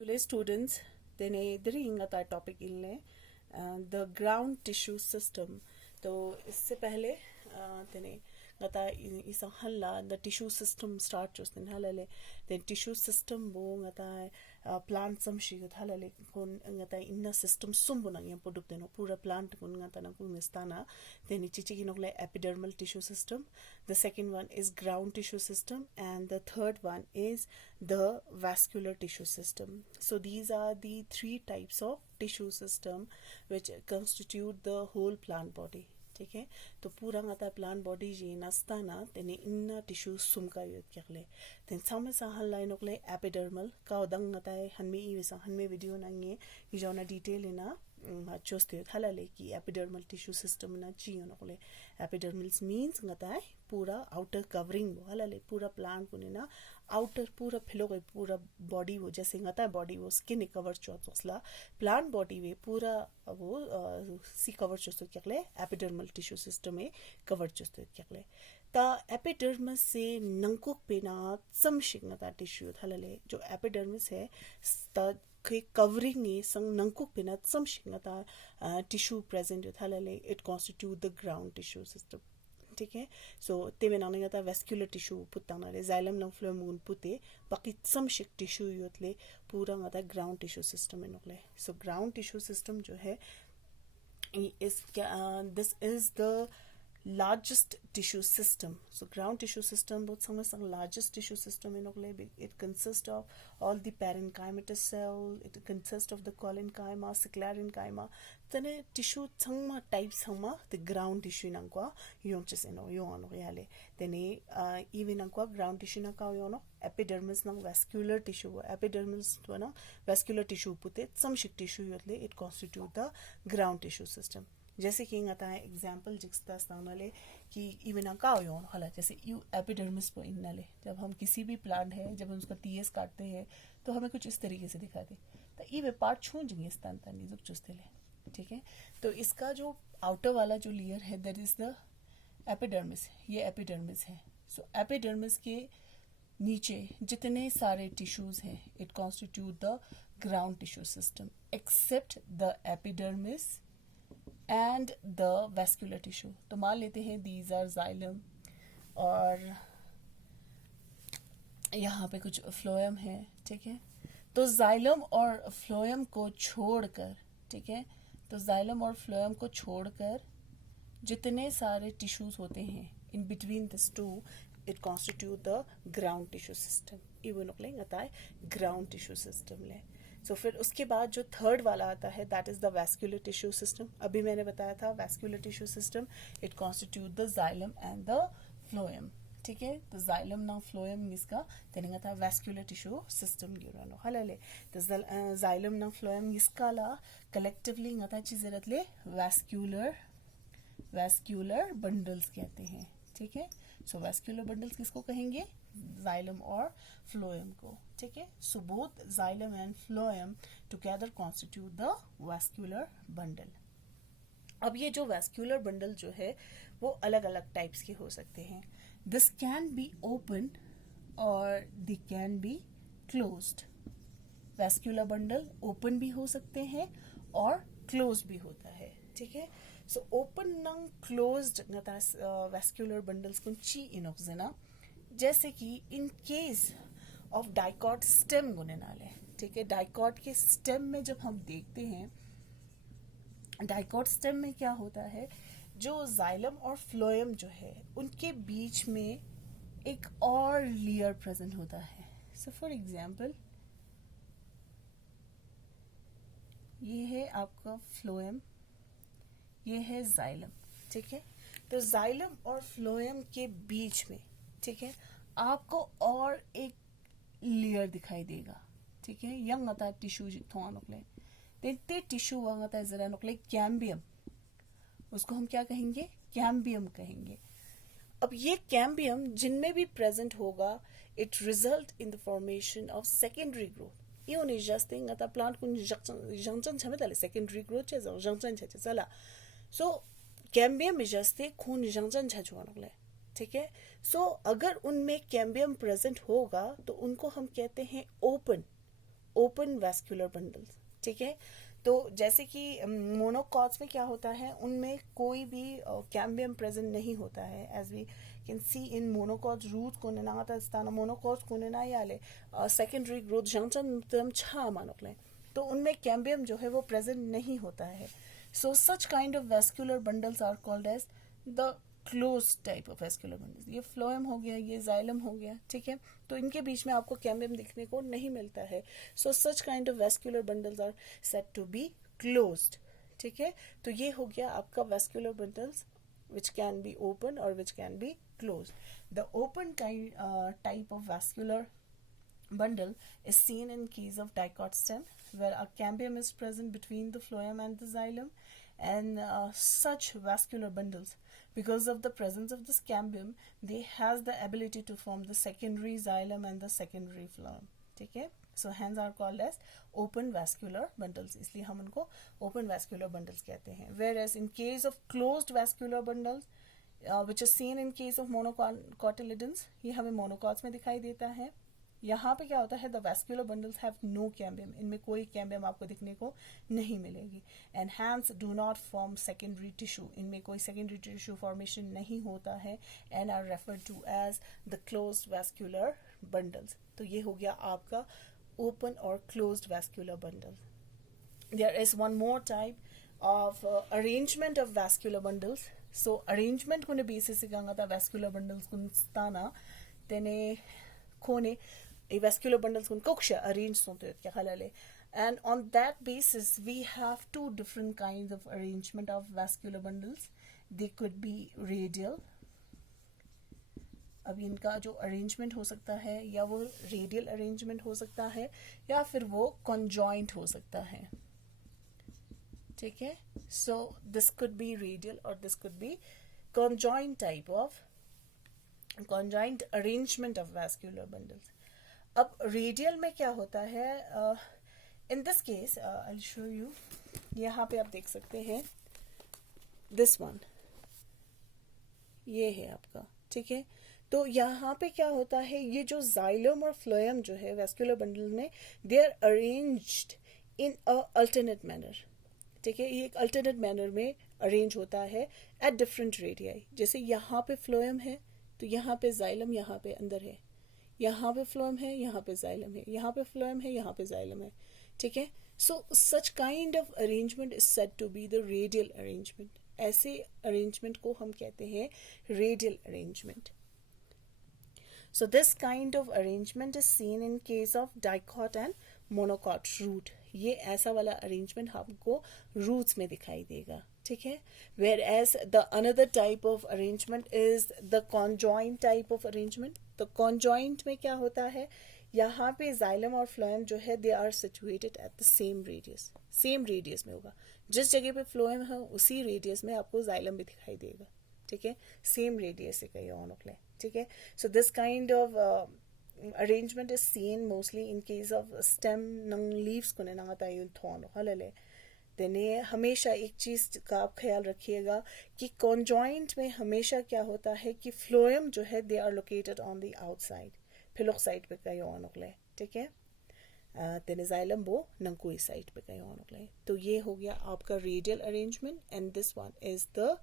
Today students tene idri ingata topic ilne the ground tissue system. तो इससे पहले तने गता इसा हल्ला the tissue system start चुस्तिन हल्ले the tissue system bo गता plant samshi गता हल्ले kon गता inna system sumbo nang yang product no pura plant kon गता nang kun nestana then chichi kinokle epidermal tissue system. The second one is ground tissue system and the third one is the vascular tissue system. So these are the three types of tissue system which constitute the whole plant body. ठीक है तो पूरा ngata plant body je nastana tene inna tissue sumka yot kyakle then samme sa hal line okle epidermal ka odang ngata hanme I wisa hanme video nange ki jona detail ina choste halale ki epidermal tissue system na chi onokle epidermals means ngata पूरा outer covering वो हलाले पूरा plant कुने ना outer पूरा फिलो गए पूरा body वो जैसे ngata body वो skin cover चोत वसला plant body वे पूरा वो सी cover चोस्तो क्या epidermal tissue system में cover चोस्तो क्या ता epidermis से नंकुक पे ना समशिक ngata tissue हलाले जो epidermis है ता के covering है संग नंकुक पे ना समशिक ngata tissue present जो हलाले it constitute the ground tissue system. ठीक है सो ते में नाने गता वैस्कुलर टिश्यू पुत्ताना रे जाइलम लंग फ्लोएम मुन पुते बाकी समशिक टिश्यू योतले पूरा गता ग्राउंड टिश्यू सिस्टम में नोकले सो ग्राउंड टिश्यू सिस्टम जो है इस this is the largest tissue system. So ground tissue system both some largest tissue system in ogle it consists of all the parenchymatous cell, it consists of the collenchyma, sclerenchyma. Tane tissue sangma types hama the ground tissue nangwa yonches eno yono yale tene even nangwa ground tissue na ka yono epidermis nang vascular tissue epidermis to na vascular tissue pute samshik tissue yotle it constitute the ground tissue system. जैसे कि आता है example जिक्स्ता स्थानाले कि even का योन हला जैसे you epidermis पर इन्नाले जब हम किसी भी प्लांट है जब हम उसका टीएस काटते हैं तो हमें कुछ इस तरीके से दिखाते तो ये वे पार्ट छूंजेंगे स्थान तानी जो चुस्ते ले ठीक है तो इसका जो आउटर वाला जो लेयर है दैट इज द एपिडर्मिस ये एपिडर्मिस है सो एपिडर्मिस के नीचे जितने सारे टिश्यूज हैं it constitute the ground tissue system except the epidermis and the vascular tissue. तो मान लेते हैं these are xylem और यहाँ पे कुछ phloem है ठीक है तो xylem और phloem को छोड़कर ठीक है तो xylem और phloem को छोड़कर जितने सारे tissues होते हैं in between these two it constitute the ground tissue system. ये वो लोग लेंगे आता है ground tissue system ले सो फिर उसके बाद जो थर्ड वाला आता है that is the vascular tissue system. अभी मैंने बताया था vascular tissue system it constitute the xylem and the phloem ठीक है तो जाइलम ना फ्लोएम इसका तेनेगा था वैस्कुलर टिश्यू सिस्टम गिरानो हलले तो जाइलम ना फ्लोएम इसका ला कलेक्टिवली ngata चीजें ले वैस्कुलर बंडल्स कहते हैं ठीक है सो वैस्कुलर बंडल्स किसको कहेंगे जाइलम और फ्लोएम को ठीक है so both xylem and phloem together constitute the vascular bundle. अब ये जो वैस्कुलर बंडल जो है वो अलग अलग टाइप्स के हो सकते हैं. दिस कैन बी ओपन और they can be closed. Vascular bundle open भी हो सकते हैं और क्लोज भी होता है ठीक है सो ओपन नंग क्लोज्ड वैस्कुलर बंडल्स को ची इनोक्सेना जैसे कि in case of dicot stem गुने नाले ठीक है डाइकॉट के स्टेम में जब हम देखते हैं डाइकॉट स्टेम में क्या होता है जो जाइलम और फ्लोएम जो है उनके बीच में एक और लेयर प्रेजेंट होता है. सो फॉर एग्जांपल ये है आपका फ्लोएम ये है जाइलम ठीक है तो जाइलम और फ्लोएम के बीच में ठीक है आपको और एक लेयर दिखाई देगा ठीक है यंग आता टिश्यू थोड़ा नकले ते टिश्यू वंग आता जरा नकले कैम्बियम उसको हम क्या कहेंगे कैम्बियम कहेंगे. अब ये कैम्बियम जिनमें भी प्रेजेंट होगा it result in the formation of secondary growth. ये उन्हें जस्ट थिंग आता प्लांट को जंक्शन छमे तले सेकेंडरी ग्रोथ छे जंक्शन छे चला सो कैम्बियम में जस्ट खून जंक्शन छे छुआ नकले ठीक है सो अगर उनमें कैम्बियम प्रेजेंट होगा तो उनको हम कहते हैं ओपन ओपन वैस्कुलर बंडल्स, ठीक है। तो जैसे कि मोनोकॉट्स में क्या होता है, उनमें कोई भी कैम्बियम प्रेजेंट नहीं होता है, as we can see in monocots root कोनेना स्थान मोनोकॉट्स कोनेना याले सेकेंडरी ग्रोथ जंक्शन छा मानोकले, तो उनमें कैम्बियम जो है वो प्रेजेंट नहीं होता है। So such kind of vascular bundles are called as the close type of vascular bundles. ये फ्लोएम हो गया, ये जाइलम हो गया, ठीक है। तो इनके बीच में आपको कैम्बियम दिखने को नहीं मिलता है। So such kind of vascular bundles are said to be closed, ठीक है। तो ये हो गया आपका vascular bundles which can be open or which can be closed. The open type of vascular bundle is seen in case of dicot stem, where a cambium is present between the phloem and the xylem, and such vascular bundles, because of the presence of this cambium, they has the ability to form the secondary xylem and the secondary phloem, ठीक है। So hence are called as open vascular bundles, इसलिए हम उनको open vascular bundles कहते हैं। Whereas in case of closed vascular bundles, which is seen in case of monocotyledons, ये हमें monocots में दिखाई देता है। यहाँ पे क्या होता है, the vascular bundles have no cambium, इनमें कोई cambium आपको दिखने को नहीं मिलेगी, and hence do not form secondary tissue, इनमें कोई secondary tissue formation नहीं होता है, and are referred to as the closed vascular bundles। तो ये हो गया आपका open or closed vascular bundle. There is one more type of arrangement of vascular bundles. So arrangement को ने basis से कहंगा था vascular bundles को स्थाना तेने खोने ए vascular bundles को कोक्शा arrange सोंते हैं क्या खलाले, and on that basis we have two different kinds of arrangement of vascular bundles. They could be radial, अब इनका जो अरेंजमेंट हो सकता है या वो रेडियल अरेंजमेंट हो सकता है या फिर वो कॉन्जॉइंट हो सकता है, ठीक है। So this could be radial और this could be conjoint type of conjoint arrangement of vascular bundles. अब रेडियल में क्या होता है, in this case I will show you, यहाँ पे आप देख सकते हैं दिस वन, ये है आपका, ठीक है। तो यहाँ पे क्या होता है, ये जो जाइलम और फ्लोएम जो है वैस्कुलर बंडल में, they are arranged in a alternate manner, ठीक है। ये एक अल्टरनेट मैनर में अरेंज होता है एट डिफरेंट रेडियाई। जैसे यहाँ पे फ्लोएम है तो यहाँ पे जाइलम यहाँ पे अंदर है, यहाँ पे फ्लोएम है, यहाँ पे जाइलम है, यहाँ पे फ्लोएम है, यहाँ पे जाइलम है, ठीक है। So such kind of arrangement is said to be the radial arrangement. ऐसे अरेंजमेंट को हम कहते हैं radial arrangement. So this kind of arrangement is seen in case of dicot and monocot root. ये ऐसा वाला arrangement हमको roots में दिखाई देगा, ठीक है। Whereas the another type of arrangement is the conjoint type of arrangement. तो conjoint में क्या होता है, यहाँ पे xylem और phloem जो है they are situated at the same radius, same radius में होगा। जिस जगह पे phloem है उसी radius में आपको xylem भी दिखाई देगा, ठीक है। सेम रेडियस से कहीं ऑन ओकले, ठीक है। So this kind of arrangement is seen mostly in case of stem नंग लीव्स को ना ताई थॉन हलले। देने हमेशा एक चीज़ का आप ख्याल रखिएगा कि कॉन्जॉइंट में हमेशा क्या होता है कि फ्लोएम जो है they are located on the outside, फिलोक साइड पे कहीं ऑन ओकले, ठीक है। तेने जाइलम वो नंकुई साइड पे कहीं ऑन ओकले। तो ये हो गया आपका radial arrangement, and this one is the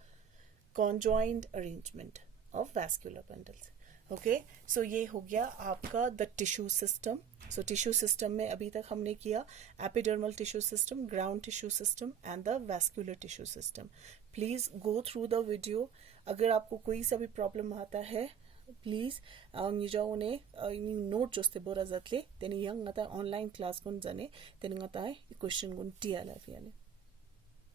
conjoined arrangement of vascular bundles. Okay, so ये हो गया आपका the tissue system. So tissue system में अभी तक हमने किया epidermal tissue system, ground tissue system and the vascular tissue system. Please go through the video. अगर आपको कोई सा भी प्रॉब्लम आता है प्लीज निजाओने नोट जोस्ते बोरा जातले तेने यंग आता ऑनलाइन क्लास गुन जाने तेने आता है क्वेश्चन गुन टिया लाफियाने।